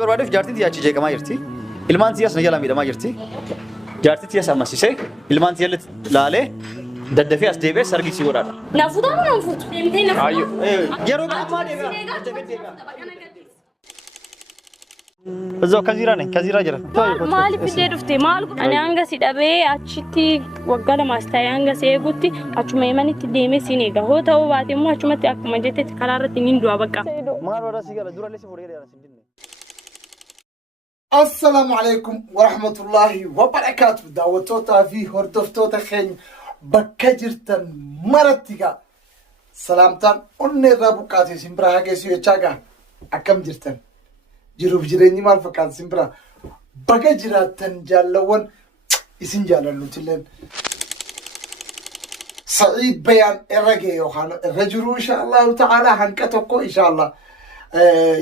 بربادف جارتي تياچي جيك ما يرتي ilmaan tiyas na jala miidhamaa jirti jaartii tiyas ammasisee ilmaan tiyallit laalee daddafee as deebi'ee sargii si godhaadha. Nafuudha moo nafuutu? Deemtee nafuudha. Yeroo gammaa deebi'a. እዛው ከዚራ ነኝ ከዚራ ጀራ ማሊፍ ደዱፍቴ ማልኩ አኔ አንገሲ ደቤ አቺቲ ወጋለ ማስታይ አንገሲ ኤጉቲ አቹ መይመኒት ዴሜ ሲኔጋ ሆተው ባቴሞ አቹመት አክመጀቴ ተከራረት ኒንዱ አበቃ ማር ወራ ሲጋራ ዱራሌ ሲፎር ያለ ሲንዲነ السلام عليكم ورحمة الله وبركاته دعوتوتا في هردفتوتا خين بكجرتن مرتيغا سلامتان أني رابوكاتي سمبرا هاكي سيو چاقا أكم جرتن جروب جريني مال فكات سمبرا بكجرتن جالوان اسم جالن نتلين سعيد بيان الرقي يوخانو الرجلو إن شاء الله تعالى هنكتوكو إن شاء الله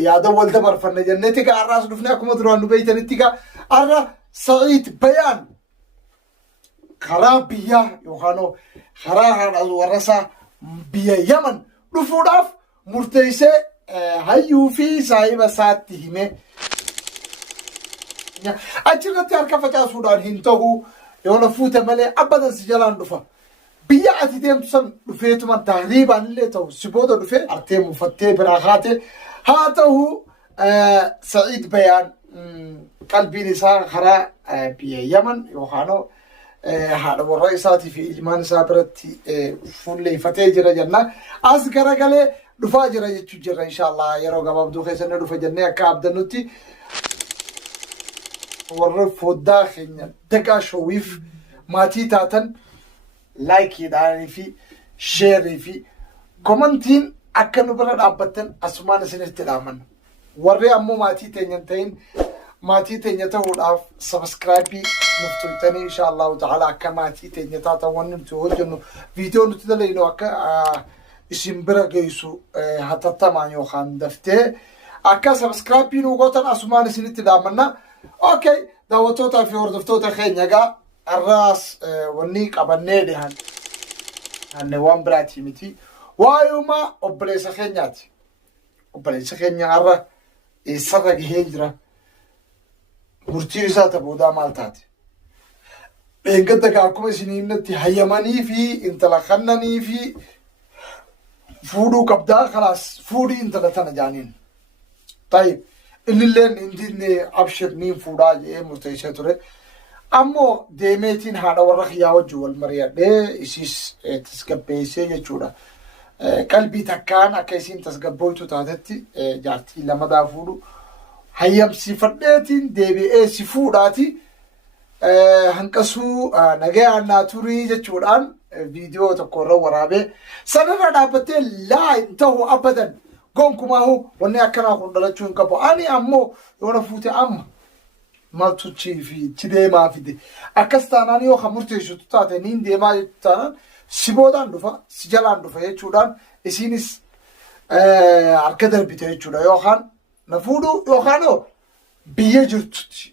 يا دول دمر فن جنتك الراس دفناكم ادروا انه بيت نتيك الرا سعيد بيان خرابيا يوخانو خراها ورسا بيا يمن دفوداف مرتيسه هيو في صاحب ساتهمه اجرت يركف فتا سودان هنتو يونا فوت ملي ابدا سجلان دفا بيا اتيتم سن دفيت من تقريبا لتو سبودو دفي ارتي مفتي براخاته هاته سعيد بيان قلبي نساء خراء بيا يمن يوخانو هذا الرئيساتي في إجمان سابرتي فولي فتاجر جنة أذكر قالي دفاجر يتجر إن شاء الله يرو قباب دو خيسنا دفاجرنا كعب دنوتي ورف الداخل دقا شويف ماتي تاتن لايك يدعني في شير في كومنتين أكنو برد أبتن أسمان سنت الأمن ورّي أمو ماتي تينتين ماتي تينتا وداف سبسكرايبي نفتويتني إن شاء الله تعالى كماتي تينتا تونم توجنو فيديو نتدلينو أكا اسم برقيسو حتى تمان يوخان دفته أكا سبسكرايبي نوغوتن أسمان سنت الأمن أوكي داوتوتا في وردفتوتا خين يقا الراس ونيك أبني دهان هنوان براتي متي وايوما أبليس خينياتي أبليس خينيا عرّا إسرق هجرة مرتيرسات بودا مالتاتي إنك تكاكم سنين نتي هيماني في انتلا خنني في فودو كبدا خلاص فودي انتلا تنجانين طيب اللي انتني أبشر مين فودا جي مرتيشاتوري أمو ديميتين هذا ورخ ياوجو المريا ده إسيس تسكبيسي يجورا قلبي تكان أكيسين تسقبويتو تاتتي جارتي لما دافورو هيام سفردتين ديبي سفوداتي هنكسو نجا ناتوري جتشوران فيديو تقرر ورابه سنرى دابتي لا انتهو أبدا قومكما هو وني أكنا خندلتشون كبو أني أمو يونا فوتي أم مالتو تشي في تدي ما في دي أكستاناني يو خمرتي شو تاتي نين دي ما يتانان سيبودان دفا سجلان دفا يجودان إسينيس أركدر بيته يجودا يوخان نفودو يوخانو بيجر تطي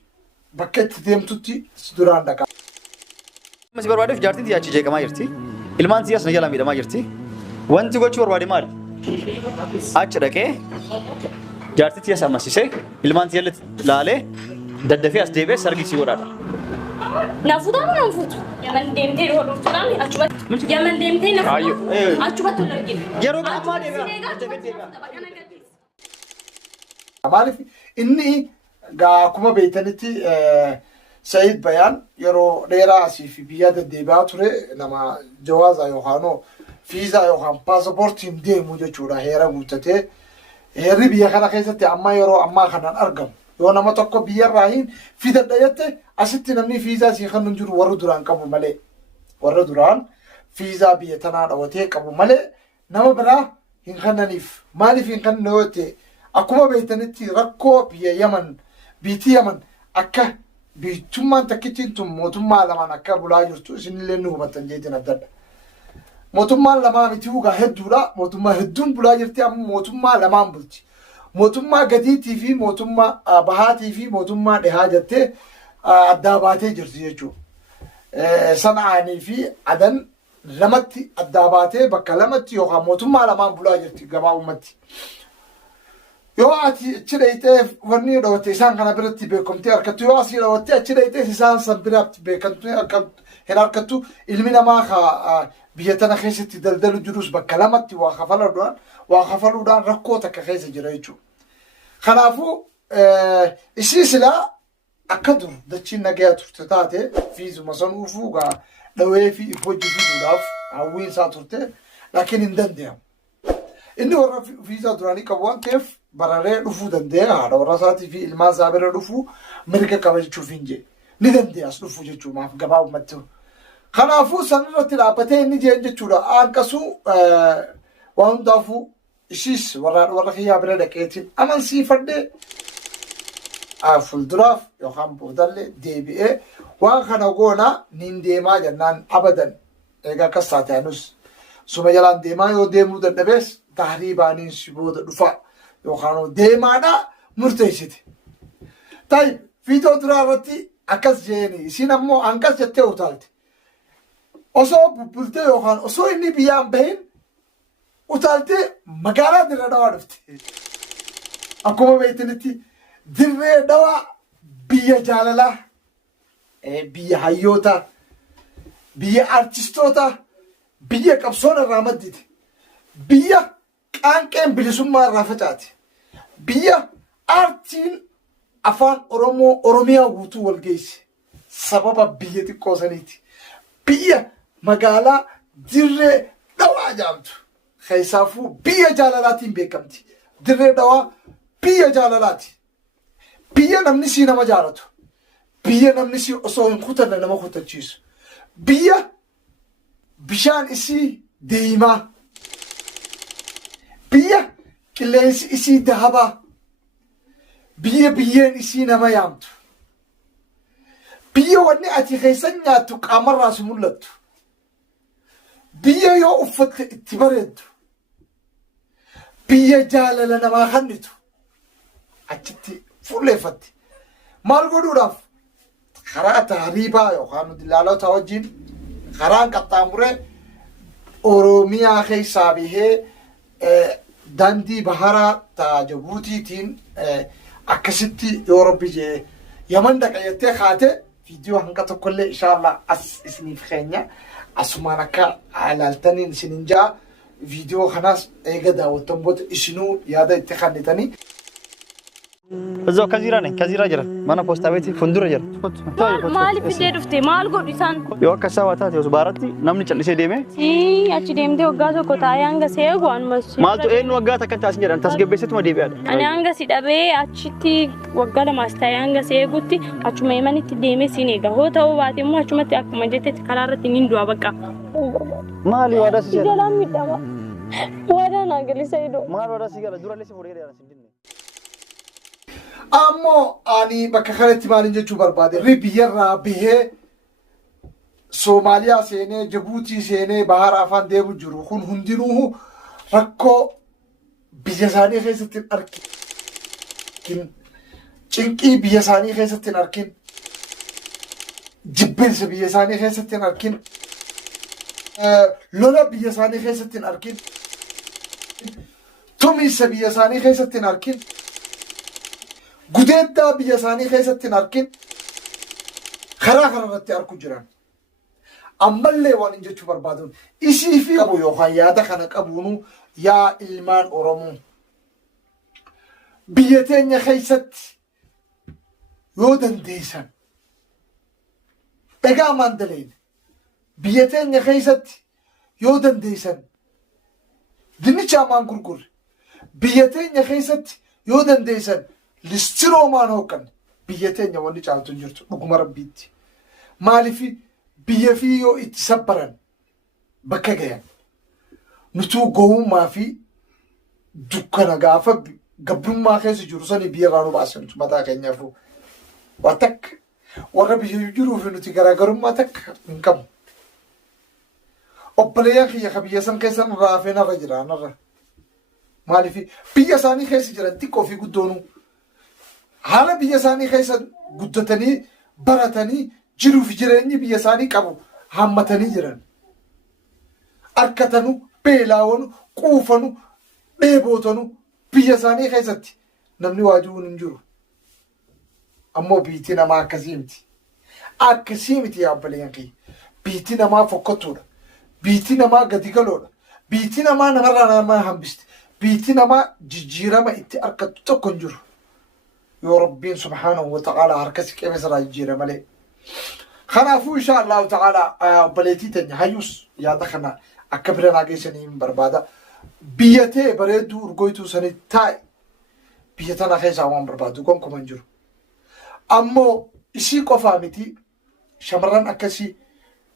بكت ديم تطي سدوران دكا مس بربادف جارتي تياچي جيك ما يرتي ilmaan tiyas na jala miidhamaa jirti wanti gochuu barbaade maali achi dhaqee jaartii tiyas ammasisee ilmaan tiyallit laalee daddafee as deebi'ee sargii si godhaadha. nafuudha moo nafuutu? Yaman deemtee hodhoftuudhaan achumatti yaman deemtee nafuudha achumatti ol argina. Yeroo gammaa deebi'a. مالف إني كما بيتنتي سعيد بيان يرو راسي في بيادة ديباتوري لما جوازا يوخانو فيزا يوخان باسبورت يمدي موجة جورا هيرا موتته هيري بيا خلا خيستي أما يرو أما خنان أرقم يونا ما تقو بيا راهين في دايته أستي نمني فيزا سيخن نجور ورو دوران كابو ملي ورو دوران فيزا بيا تنان أوتي كابو ملي نما برا هنخنانيف مالف هنخن نوتي أكما بيتنتي ركو بيا يمن بيتي يمن أكا بيتمان تكتين تم موتما لما نكا بلاجر تو سن لنو بتنجيتنا دد موتما لما متيوغا هدورا موتما هدون بلاجر تي أم موتما لما بلتي موتما قدي تي في موتما بهاتي في موتما دهاجتي الداباتي جرسيجو صنعاني في عدن لمتي الداباتي بكلمتي يوغا موتما لما بلاجر تي قبا أمتي yoo ati achi dhayxee wanni dhawwatte isaan kana biratti beekamtee harkattu yoo asii dhawwatte achi dhayxee isaan san biratti beekamtee hin harkattu ilmi namaa biyya tana keessatti daldalu jirus bakka lamatti waa kafaluudhaan rakkoo takka keessa jira jechuudha. Kanaafuu ishii silaa akka dur dachiin nagayaa turte taate fiizuma sanuufuu dhawee fi hojii fiduudhaaf hawwiin isaa turte laakiin hin danda'amu. Inni warra fiizaa duraanii qabu waan ta'eef bararee dhufuu dandeenya haadha warra isaatii fi ilmaan isaa bira dhufuu mirga qaba jechuuf hin jee ni danda'as dhufuu jechuudha maaf gabaabumatti. Kanaafuu san irratti dhaabbatee inni jeen jechuudha aanqasuu waan hundaafuu ishiis warra kiyyaa bira dhaqeetiin amansiifadhee fuulduraaf yookaan boodallee deebi'ee waan kana goona niin deemaa jennaan abadan egaa akkas taateenus suma jalaan deemaa yoo deemuu dadhabees daarii baaniin si booda dhufa yookaan deemaadhaa murteessite. Ta'i fiidoo duraa irratti akkas jeeni isin ammoo hanqas jettee utaalte. Osoo bubbultee yookaan osoo inni biyyaan bahin utaaltee magaalaa dirree dhawaa dhufte. Akkuma beektanitti dirree dhawaa biyya jaalalaa, biyya hayyoota, biyya artistoota, biyya qabsoon irraa maddite, biyya qaanqeen bilisummaa irraa facaate, biyya aartiin afaan Oromoo Oromiyaa guutuu wal geesse sababa biyya xiqqoo saniiti. Biyya magaalaa dirree dhawaa jaamtu keessaafuu biyya jaalalaatiin beekamti. Dirree dhawaa biyya jaalalaati. Biyya namni sii nama jaalatu. Biyya namni sii osoo hin kutanne nama kutachiisu. Biyya bishaan isii deemaa. Biyya qilleensi isii dahabaa. Biyya biyyeen isii nama yaamtu. Biyya wanni ati keessan nyaattu qaamarraa si mul'attu. Biyya yoo uffatte itti bareeddu. Biyya jaalala namaa kennitu. Achitti fuulleeffatti. Maal godhuudhaaf? Karaa taariibaa yookaan dilaalota wajjin karaan qaxxaamuree Oromiyaa keessaa bahee daandii baharaa ta'a Jabuutiitiin akkasitti yoo rabbi jee Yaman dhaqayettee kaate viidiyoo hanga tokkollee inshallah as isiniif keenya asumaan akka ilaaltaniin isinin jaa viidiyoo kanas eega daawwattan booda isinuu yaada itti kennitanii. እዛው ከዚራ ነኝ ከዚራ ጀራ ማና ፖስታ ቤት ፉንዱረ ጀራ ማል ፊዴ ዱፍቴ ማል ጎዱ ኢሳን ዮ ከሳዋታ ተውስ ባራቲ ናምኒ ጨልሴ ዴሜ አቺ ዴምቴ ወጋቶ ኮታ ያንገ ሴጉ አንመስ ማልቱ ኤን ወጋ ተከታስ ጀራ ታስገበሰት መዴብ ያለ አኔ አንገ ሲዳቤ አቺቲ ወጋለ ማስታ ያንገ ሴጉቲ አቹ መይመኒት ዴሜ ሲኔጋ ሆተው ባቴሙ አቹ መት አኩ መጀቴ ከላረት ኒንዱ አበቃ ማሊ ወዳስ ጀራ ሰላም ይዳባ ወዳና ገሊ ሰይዶ ማል ወዳስ ጀራ ዱራሌ ሲፎር ሄደ ያለ ሲንዲነ Ammoo ani bakka kanatti maalin jechuu barbaade biyyarraa bahee Soomaaliyaa seenee Jabuutii seenee bahara afaan deemu jiru kun hundinuu rakkoo biyya isaanii keessatti hin arkin cinqii biyya isaanii keessatti hin arkin jibbinsa biyya isaanii keessatti hin arkin lola biyya isaanii keessatti hin arkin tumiinsa biyya isaanii keessatti hin arkin gudeeddaa biyya isaanii keessatti hin arkin karaa kanarratti arku jiran ammallee waan hin jechuu barbaaduun isii fi qabu yookaan yaada kana qabuunu yaa ilmaan Oromoo biyya teenya keessatti yoo dandeessan dhagaa maandaleen biyya teenya keessatti yoo dandeessan dinnicha hamaan gurgurre biyya teenya keessatti yoo dandeessan listiroomaan hookan biyya teenya wanni caaltu hin jirtu dhuguma rabbiitti maaliif biyya fi yoo itti sabbaran bakka gayan nutuu gowwummaa fi dukkana gaafa gabrummaa keessa jiru sanii biyya irraa nu baasantu mataa keenyaafuu waa takka warra biyya jiruu fi nuti garaagarummaa takka hin qabnu. Obboleeyyan kiyya ka biyya san keessa irraa hafee narra jira narra maaliif biyya isaanii keessa jiran xiqqoo fi guddoonuu haala biyya isaanii keessa guddatanii baratanii jiruuf jireenyi biyya isaanii qabu hammatanii jiran arkatanu beelaawanu quufanu dheebootanu biyya isaanii keessatti namni waajibuun hin jiru. Ammoo biitii namaa akkasii miti. Akkasii miti yaa obboleeyyan kiyya. Biitii namaa fokkottuudha. Biitii namaa gadi galoodha. Biitii namaa namarraa nama hambiste. Biitii namaa jijjiirama itti argattu tokko hin jiru. Yoo Rabbiin subhaanahu wa ta'aalaa harkasi qeebesarraa jijjiira malee. Kanaafuu insha Allahu ta'aalaa obboleettii teenya hayyus yaada kana akka bira naa geessanii hin barbaada. Biyya tee bareedduu urgoytuu sanii taa'i. Biyya tana keessaa waan barbaadu gonkumaa hin jiru. Ammoo ishii qofaa miti shamarran akkasii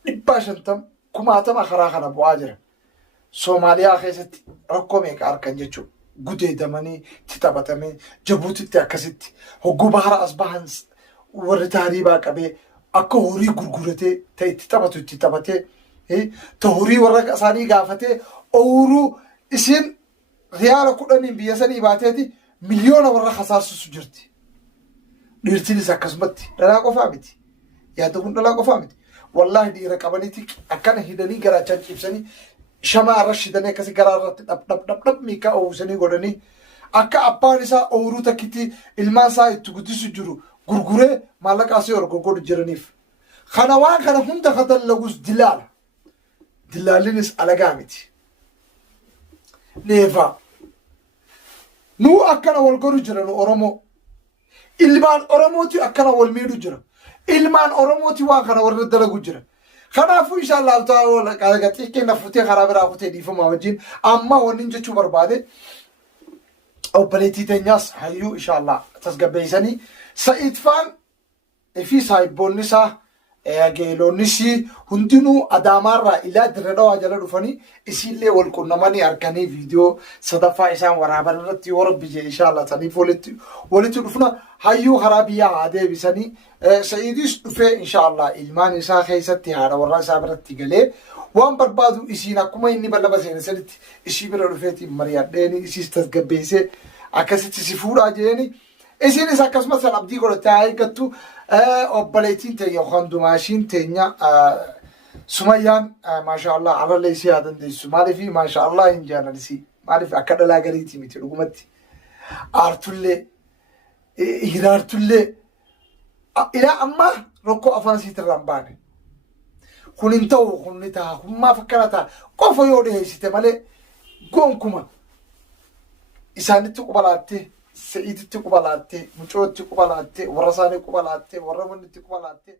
150 kumaatama karaa kana bu'aa jira. Soomaaliyaa keessatti rakkoo meeqa argan jechuudha. Gudeedamanii itti taphatamee Jabuutitti akkasitti hogguu bahara as bahan warri taariibaa qabee akka horii gurguratee ta'e itti taphatu itti taphatee ta horii warra isaanii gaafatee ooruu isin riyaala 10 biyya sanii baateeti miliyoona warra kasaarsisu jirti. Dhiirtiinis akkasumatti dhalaa qofaa miti. Yaadda kun dhalaa qofaa miti. Wallaahi dhiira qabaniiti akkana hidhanii garaachaan ciibsanii shamaa irra shidanii akkasii garaa irratti dhab miikaa oowwisanii godhanii akka abbaan isaa ooruu takkitti ilmaan isaa itti guddisu jiru gurguree maallaqaa isii horgoggoodu jiraniif. Kana waan kana hunda ka dallagus dilaala. Dilaallinis alagaa miti. Neefaa. Nuu akkana wal godhu jiran Oromoo. Ilmaan Oromooti akkana wal miidhu jira. Ilmaan Oromooti waan kana warra dalagu jira. Kanaafuu inshallah ta'ala xiqqee nafutee karaa biraa kutee dhiifamaa wajjin amma wanni jechuu barbaade obboleettii teenyaas hayyuu inshallah tasgabbeessanii Sa'iid Faan fi saayibboonni isaa geelonnis hundinuu Adaamaarraa ilaa Dirree Dhawaa jala dhufanii isiillee wal qunnamanii arganii viidiyoo sadaffaa isaan waraaban irratti yoo Rabbi jee inshallah taniif walitti dhufna hayyuu karaa biyyaa haa deebisanii Sa'iidis dhufee inshallah ilmaan isaa keessatti haadha warraa isaa biratti galee waan barbaadu isiin akkuma inni bal'aba seene sanitti ishii bira dhufeetiin mari'adheeni isiis tasgabbeessee akkasitti si fuudhaa jeeni isiinis akkasumas abdii godhattee haa eeggattu obboleettiin teenya yookaan dumaashiin teenya Sumayyaan maashaallah alallee isii haa dandeessu maaliif maashaallah hin jaalalisi maaliif akka dhalaa gariitii miti dhugumatti aartullee hiraartullee ilaa amma rakkoo afaan siitirraan baane kun hin ta'u kun ni ta'a kun maaf akkana ta'a qofa yoo dhiheessite malee gonkuma isaanitti qubalaattee Sa'iiditti qubalaattee mucootti qubalaattee warra isaanii qubalaattee warra mannitti qubalaattee